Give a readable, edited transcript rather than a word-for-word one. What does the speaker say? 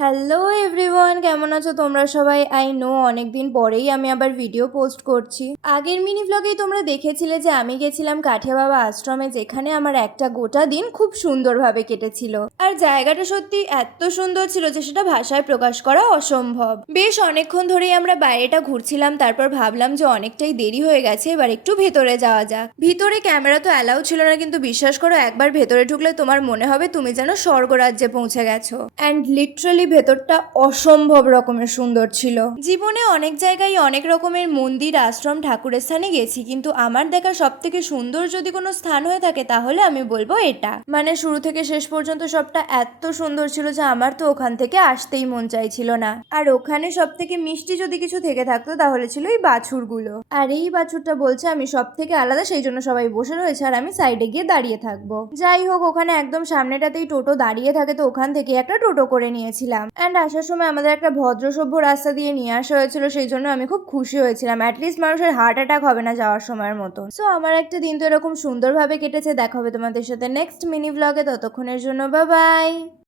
Hello everyone, কেমন আছো তোমরা সবাই? আই নো অনেক দিন পরেই আমি আবার ভিডিও পোস্ট করছি। আগের মিনি ভ্লগেই তোমরা দেখেছিলে যে আমি গেছিলাম কাঠিয়া বাবা আশ্রমে, যেখানে আমার একটা গোটা দিন খুব সুন্দরভাবে কেটেছিল। আর জায়গাটা সত্যি এত সুন্দর ছিল যে সেটা ভাষায় প্রকাশ করা অসম্ভব। বেশ অনেকক্ষণ ধরেই আমরা বাইরেটা ঘুরছিলাম, তারপর ভাবলাম যে অনেকটাই দেরি হয়ে গেছে, এবার একটু ভেতরে যাওয়া যাক। ভিতরে ক্যামেরা তো অ্যালাউ ছিল না, কিন্তু বিশ্বাস করো একবার ভেতরে ঢুকলে তোমার মনে হবে তুমি যেন স্বর্গরাজ্যে পৌঁছে গেছো। অ্যান্ড লিটারালি ভেতরটা অসম্ভব রকমের সুন্দর ছিল। জীবনে অনেক জায়গায় অনেক রকমের মন্দির, আশ্রম, ঠাকুরের স্থানে গেছি, কিন্তু আমার দেখা সব থেকে সুন্দর যদি কোনো স্থান হয়ে থাকে তাহলে আমি বলবো এটা। মানে শুরু থেকে শেষ পর্যন্ত সবটা এত সুন্দর ছিল যে আমার তো ওখান থেকে আসতেই মন চাইছিল না। আর ওখানে সব থেকে মিষ্টি যদি কিছু থেকে থাকতো তাহলে ছিল এই বাছুরগুলো। আর এই বাছুরটা বলছে আমি সব থেকে আলাদা, সেই জন্য সবাই বসে রয়েছে আর আমি সাইডে গিয়ে দাঁড়িয়ে থাকবো। যাই হোক, ওখানে একদম সামনেটাতেই টোটো দাঁড়িয়ে থাকে, তো ওখান থেকে একটা টোটো করে নিয়েছিলাম। অ্যান্ড আসার সময় আমাদের একটা ভদ্র সভ্য রাস্তা দিয়ে নিয়ে আসা হয়েছিল, সেই জন্য আমি খুব খুশি হয়েছিলাম। অ্যাটলিস্ট মানুষের হার্ট অ্যাটাক হবে না যাওয়ার সময়ের মতো। সো আমার একটা দিন তো এরকম সুন্দরভাবে কেটেছে। দেখা হবে তোমাদের সাথে নেক্সট মিনি ব্লগে, ততক্ষণের জন্য বাই বাই।